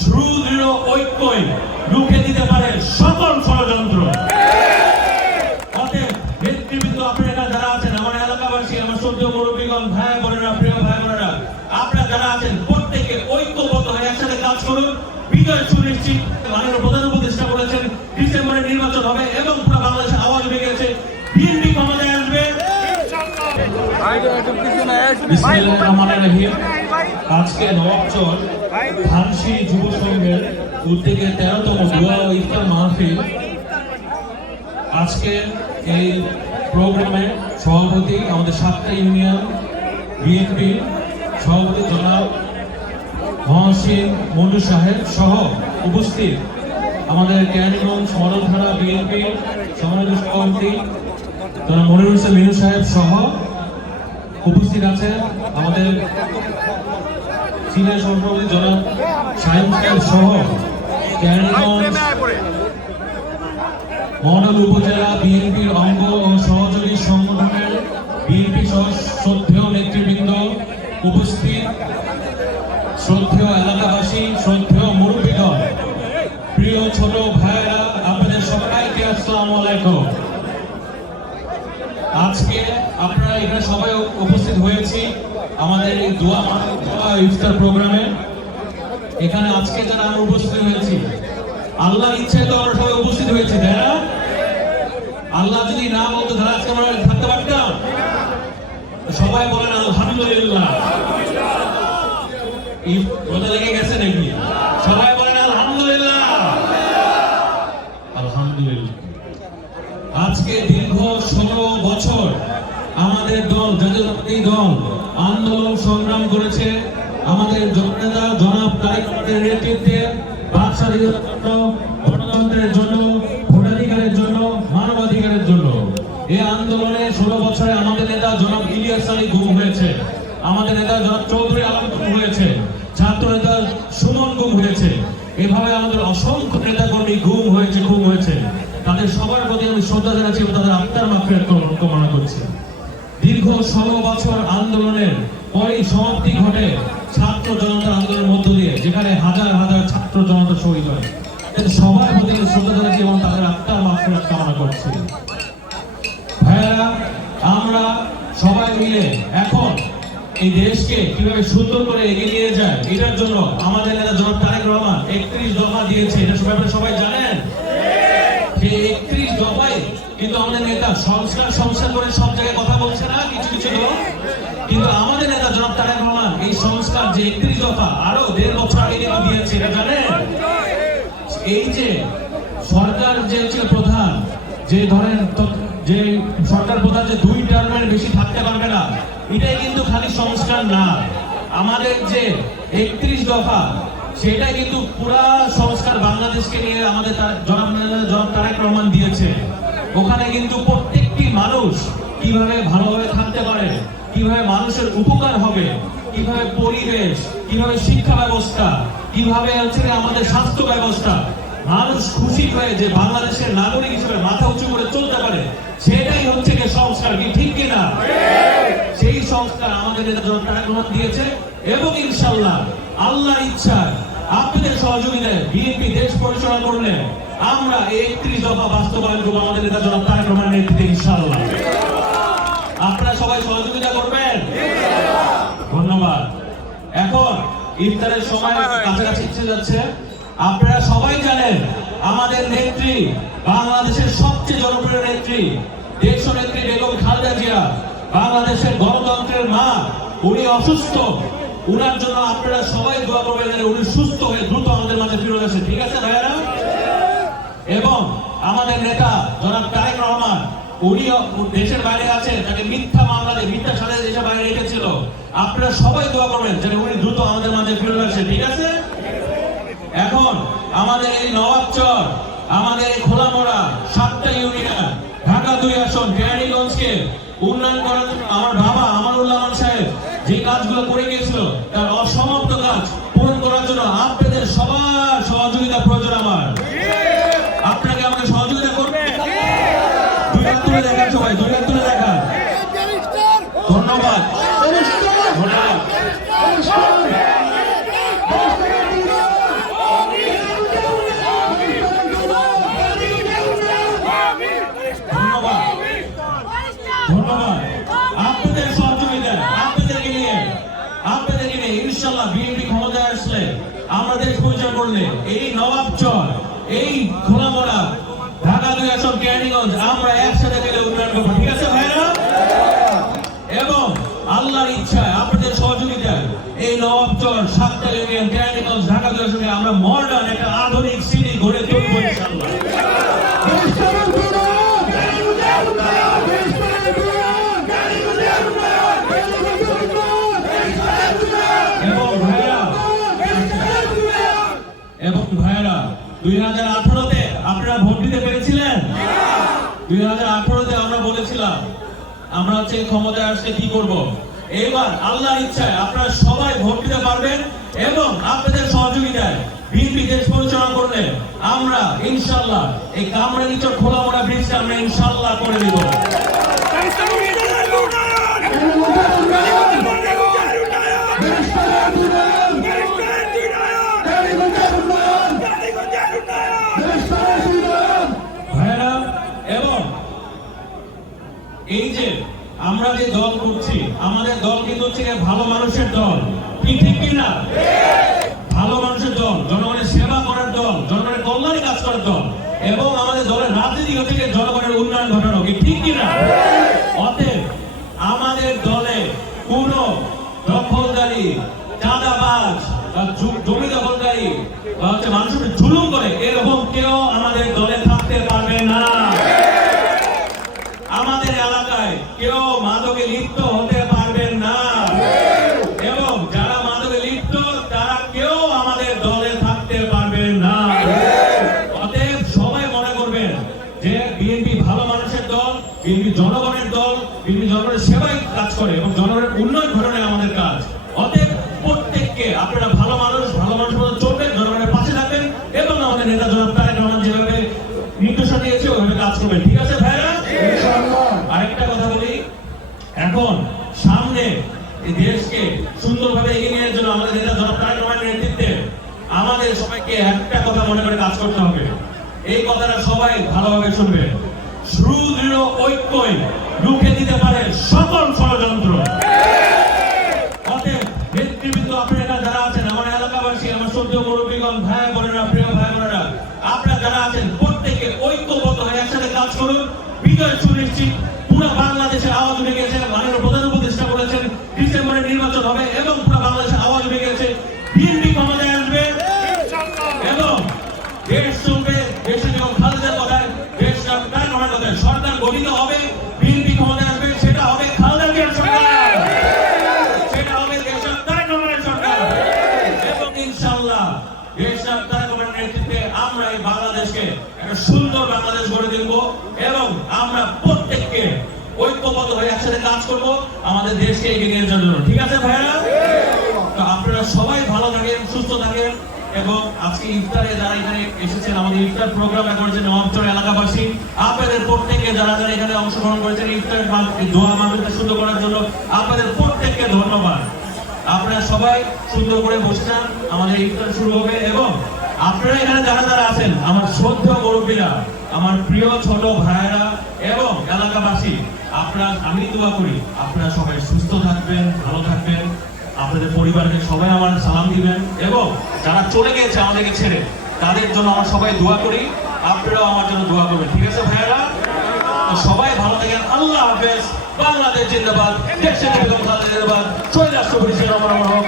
সুদৃঢ় ঐক্যই রুখে দিতে পারে সকল ষড়যন্ত্র। অতএব নেতৃবৃন্দ, আপনারা যারা আছেন, আমার এলাকাবাসী, আমার শ্রদ্ধেয় মুরব্বীগণ, ভাই বোনেরা, প্রিয় ভাই বোনেরা, আপনারা যারা আছেন প্রত্যেকে ঐক্যবদ্ধ হয়ে একসাথে কাজ করুন। বিজয় সুনিশ্চিত। মাননীয় প্রধান উপদেষ্টা বলেছেন ডিসেম্বরে নির্বাচন হবে এবং পুরো বাংলাদেশে আওয়াজ উঠে গেছে, বিএনপি ক্ষমতায় আসবে। আজকে নবাবচর ধানসি যুব সংঘের উদ্যোগে 13তম দোয়া ইফতার মাহফিল। আজকে এই প্রোগ্রামে সভাপতি আমাদের 7টা ইউনিয়ন বিএনপি সভাপতি জনাব মহসিন মন্ডু সাহেব সহ উপস্থিত আমাদের কেরানীগঞ্জ মডেল থানা বিএনপি সম্মানিত সভাপতি জনাব মনিরুল ইসলাম মিনু সাহেব সহ উপস্থিত আছে আমাদের সিনিয়র সভাপতি জনাব শাহিন সাহেব সহ কেরানীগঞ্জ মডেল উপজেলা বিএনপির অঙ্গ ও সহযোগী সংগঠনের বিএনপি সহ শ্রদ্ধেয় নেতৃবৃন্দ উপস্থিত, শ্রদ্ধেয় এলাকাবাসী, শ্রদ্ধেয় মুরব্বীগণ, প্রিয় ছোট ভাইয়েরা, আপনাদের সবাইকে আসসালামু আলাইকুম। আজকে আপনারা এখানে সবাই উপস্থিত হয়েছি আমাদের এই দোয়া ইফতার প্রোগ্রামে। এখানে আজকে যারা আমরা উপস্থিত হয়েছি, আল্লাহর ইচ্ছায় তো আমরা সবাই উপস্থিত হয়েছি, তাই না? আল্লাহ যদি না বলতো তাহলে আজকে আমরা থাকতে পারতাম? সবাই বলেন আলহামদুলিল্লাহ। রোজা লেগে গেছে নাকি? সবাই বলেন আলহামদুলিল্লাহ। আলহামদুলিল্লাহ। আজকে দীর্ঘ 16 বছর আমাদের দল, জাতীয়তাবাদী দল, আন্দোলন সংগ্রাম করেছে আমাদের জননেতা জনাব তারেক রহমানের নেতৃত্বে বাক স্বাধীনতার জন্য, গণতন্ত্রের জন্য, ভোটাধিকারের জন্য, মানবাধিকারের জন্য। এই আন্দোলনে 16 বছরে আমাদের নেতা জনাব ইলিয়াস আলী গুম হয়েছে, আমাদের নেতা জনাব চৌধুরী আলম গুম হয়েছে, ছাত্র নেতা সুমন গুম হয়েছে, এভাবে আমাদের অসংখ্য নেতা কর্মী গুম হয়েছে। তাদের সবার প্রতি আমি শ্রদ্ধা জানাচ্ছি এবং তাদের আত্মার মাগফিরাত কামনা করছি। দীর্ঘ 16 বছর আন্দোলনের পরেই সমাপ্তি ঘটে ছাত্র জনতার আন্দোলনের মধ্য দিয়ে, যেখানে হাজার হাজার ছাত্র জনতা শহীদ হয়। সবার প্রতি শ্রদ্ধা জানাচ্ছি এবং তাদের আত্মার মাগফিরাত কামনা করছি। ভাইয়েরা, আমরা সবাই মিলে এখন এই দেশকে কিভাবে সুন্দর করে এগিয়ে নিয়ে যায়, এটার জন্য আমাদের নেতা জনাব তারেক রহমান 31 দফা দিয়েছে। এটা সবাই জানেন। সেই 31 দফায় কিন্তু আমাদের নেতা সংস্কার করে সব জায়গায় কথা বলছে না, কিছু লোক। কিন্তু আমাদের নেতা জনাব তারেক রহমান এই সংস্কার যে 31 দফা আরো 1.5 বছর আগে কিন্তু দিয়েছে, এটা জানেন। এই যে সরকার যে প্রধান, যে ধরেন যে সরকার প্রধান যে 2 টার্মের বেশি থাকতে পারবে না, এটাই কিন্তু খালি সংস্কার না। আমাদের যে 31 দফা, সেটা কিন্তু পুরা সংস্কার বাংলাদেশকে নিয়ে আমাদের জনাব তারেক রহমান দিয়েছে। ওখানে কিন্তু প্রত্যেকটি মানুষ কিভাবে ভালোভাবে থাকতে পারে, কিভাবে মানুষের উপকার হবে, কিভাবে পরিবেশ, কিভাবে শিক্ষা ব্যবস্থা, কিভাবে আমাদের স্বাস্থ্য ব্যবস্থা, মানুষ খুশি হয়ে যে বাংলাদেশের নাগরিক হিসেবে মাথা উঁচু করে চলতে পারে, সেটাই হচ্ছে সংস্কার। কি ঠিক কিনা? সেই সংস্কার আমাদের নেতা জনাব তারেক রহমান দিয়েছে এবং ইনশাআল্লাহ আল্লাহর ইচ্ছা আপনাদের সহযোগিতায় বিএনপি দেশ পরিচালনা করলে আমরা 31 দফা বাস্তবায়ন করব আমাদের নেতা জনাব তারেক রহমানের নেতৃত্বে ইনশাআল্লাহ। আপনারা সবাই সহযোগিতা করবেন। ধন্যবাদ। এখন ইফতারের সময় কাছাকাছি যাচ্ছে। আপনারা সবাই জানেন আমাদের নেত্রী, বাংলাদেশের সবচেয়ে জনপ্রিয় নেত্রী, দেশনেত্রী বেগম খালেদা জিয়া, বাংলাদেশের গণতন্ত্রের মা, উনি অসুস্থ। উনার জন্য আপনারা সবাই দোয়া করবেন যেন উনি সুস্থ হয়ে দ্রুত আমাদের মাঝে ফিরে আসে। ঠিক আছে ভাইয়ারা? এবং আমাদের নেতা জনাব তারেক রহমান, উনি দেশের বাইরে আছেন, তাকে মিথ্যা মামলা দিয়ে, মিথ্যা সাজায় দেশের বাইরে রেখেছিল। আপনারা সবাই দোয়া করবেন যেন উনি দ্রুত আমাদের মাঝে ফিরে আসে। ঠিক আছে? এখন আমাদের এই নবাবচর, আমাদের এই খোলামোড়া 7টা ইউনিয়ন, ঢাকা 2 আসন, কেরানীগঞ্জকে উন্নয়ন করার জন্য আমার বাবা আমানুল্লাহ সাহেব যে কাজগুলো করে গিয়েছিল, তার অসমাপ্ত কাজ পূরণ করার জন্য আপনাদের সবার সহযোগিতা প্রয়োজন। আমার আপনাকে আমাকে সহযোগিতা করবেন। 2 হাত তুলে দেখান সবাই, 2 হাত তুলে দেখান। ধন্যবাদ। আমরা দেশ পরিচালনা করলে এই নবাবচর, এই খোলামোড়া, ঢাকা 2 আসন, কেরানীগঞ্জ আমরা একসাথে মিলে উন্নয়ন করবো। ঠিক আছে ভাইরা? এবং আল্লাহর ইচ্ছায় আপনাদের সহযোগিতায় এই নবাবচর, সাতটা ইউনিয়ন, কেরানীগঞ্জ, ঢাকা 2 আসনে আমরা মডার্ন একটা আধুনিক সিটি গড়ে তুলবো ইনশাআল্লাহ। এবং ভাইরা 2018-তে আপনারা ভোট দিতে পেরেছিলেন? 2018-তে আমরা বলেছিলাম আমরা হচ্ছে ক্ষমতায় আসলে কি করব। এবার আল্লাহর ইচ্ছায় আপনারা সবাই ভোট দিতে পারবেন এবং আপনাদের সহযোগিতায় বিএনপি দেশ পরিচালনা করলে আমরা ইনশাআল্লাহ এই কামরাঙ্গীরচর খোলামোড়া ব্রিজটা আমরা ইনশাআল্লাহ করে দিব। এবং এই যে আমরা যে দল করছি, আমাদের দল কিন্তু হচ্ছে ভালো মানুষের দল, ঠিক কিনা? ভালো মানুষের দল, জনগণের সেবা করার দল, জনগণের কল্যাণে কাজ করার দল, এবং আমাদের দলের রাজনীতি হচ্ছে জনগণের উন্নয়ন ঘটানো, ঠিক কিনা? অতএব আমাদের দলে কোন দখলদারি, চাঁদাবাজ, জমি দখলদারি বা হচ্ছে মানুষের জুলুম করে এরকম কেউ আমাদের দলে থাকতে পারবে না। আমাদের এলাকায় কেউ মাদকে লিপ্ত হতে পারবেন না এবং যারা মাদকে লিপ্ত তারা কেউ আমাদের দলে থাকতে পারবে না। অতএব সবাই মনে করবেন যে বিএনপি ভালো মানুষের দল, বিএনপি জনগণের দল, বিএনপি জনগণের সেবায় কাজ করে এবং জনগণের উন্নয়ন ঘটনে আমাদের কাজ। অতএব প্রত্যেককে আপনারা ভালো মানুষ মতো চলবেন, জনগণের পাশে থাকবেন এবং আমাদের নেতা জনাব তারেক রহমান যেভাবে নির্দেশনা দিয়েছে ওইভাবে কাজ করবেন। ঠিক আছে ভাইরা? আরেকটা কথা বলি, এখন সামনে এই দেশকে সুন্দরভাবে এগিয়ে নেওয়ার জন্য আমাদের নেতা জনাব তারেক রহমানের নেতৃত্বে আমাদের সবাইকে একটা কথা মনে করে কাজ করতে হবে। এই কথাটা সবাই ভালোভাবে শুনবে। সুদৃঢ় ঐক্যই রুখে দিতে পারে সকল ষড়যন্ত্র। অতএব নেতৃবৃন্দ, আপনারা যারা আছেন, আমার এলাকাবাসী, আমার সদ্য মুরব্বীগণ, ভাই বোনেরা, প্রিয় ভাই বোনেরা, আপনারা যারা আছেন প্রত্যেকে ঐক্যবদ্ধ হয়ে একসাথে কাজ করুন। বিজয় সুনিশ্চিত। পুরো বাংলাদেশের আওয়াজ উঠে গেছে, মাননীয় প্রধান উপদেষ্টা বলেছেন ডিসেম্বরে নির্বাচন হবে এবং পুরো বাংলাদেশের আওয়াজ উঠে গেছে, বিএনপি ক্ষমতায় আসবে এবং দেশ চলবে। দেশে যেমন খালেদার কথায়, দেশ তার কথায় সরকার গঠিত হবে, বিএনপি ক্ষমতায় আসবে, সেটা হবে খালেদা জিয়ার সরকার, সেটা হবে দেশের তারেক রহমানের সরকার এবং ইনশাআল্লাহ দেশের তারেক রহমানের নেতৃত্বে আমরা এই বাংলাদেশকে একটা সুন্দর বাংলাদেশ গড়ে তুলব এবং আমরা প্রত্যেককে ঐক্যবদ্ধ হয়ে একসাথে কাজ করব আমাদের দেশকে এগিয়ে নিয়ে যাওয়ার জন্য। ঠিক আছে ভাইরা? তো আপনারা সবাই ভালো থাকেন, সুস্থ থাকেন এবং আজকে ইফতারে যারা এখানে এসেছেন, আমাদের ইফতার প্রোগ্রামে করেছেন নবাবচর এলাকাবাসী, আপনাদের প্রত্যেককে যারা যারা এখানে অংশগ্রহণ করেছেন ইফতারের দোয়া মাহফিলটা সুন্দর করার জন্য আপনাদের প্রত্যেককে ধন্যবাদ। আপনারা সবাই সুন্দর করে বসে যান, আমাদের ইফতার শুরু হবে এবং আপনারা এখানে যারা যারা আছেন, আমার শ্রদ্ধেয় মুরব্বীরা, আমার প্রিয় ছোট ভাইয়েরা এবং এলাকাবাসী, আপনারা, আমি দোয়া করি আপনারা সবাই সুস্থ থাকবেন, ভালো থাকবেন, আপনাদের পরিবারকে সবাই আমার সালাম দিবেন এবং যারা চলে গেছে আমাদেরকে ছেড়ে তাদের জন্য আমরা সবাই দোয়া করি, আপনারাও আমার জন্য দোয়া করবেন। ঠিক আছে ভাইয়েরা? তো সবাই ভালো থাকেন। আল্লাহ হাফেজ। বাংলাদেশ জিন্দাবাদ। দেশের বেগম খালেদা জিন্দাবাদ। শহীদ রাষ্ট্রপতি জিয়া রহমান।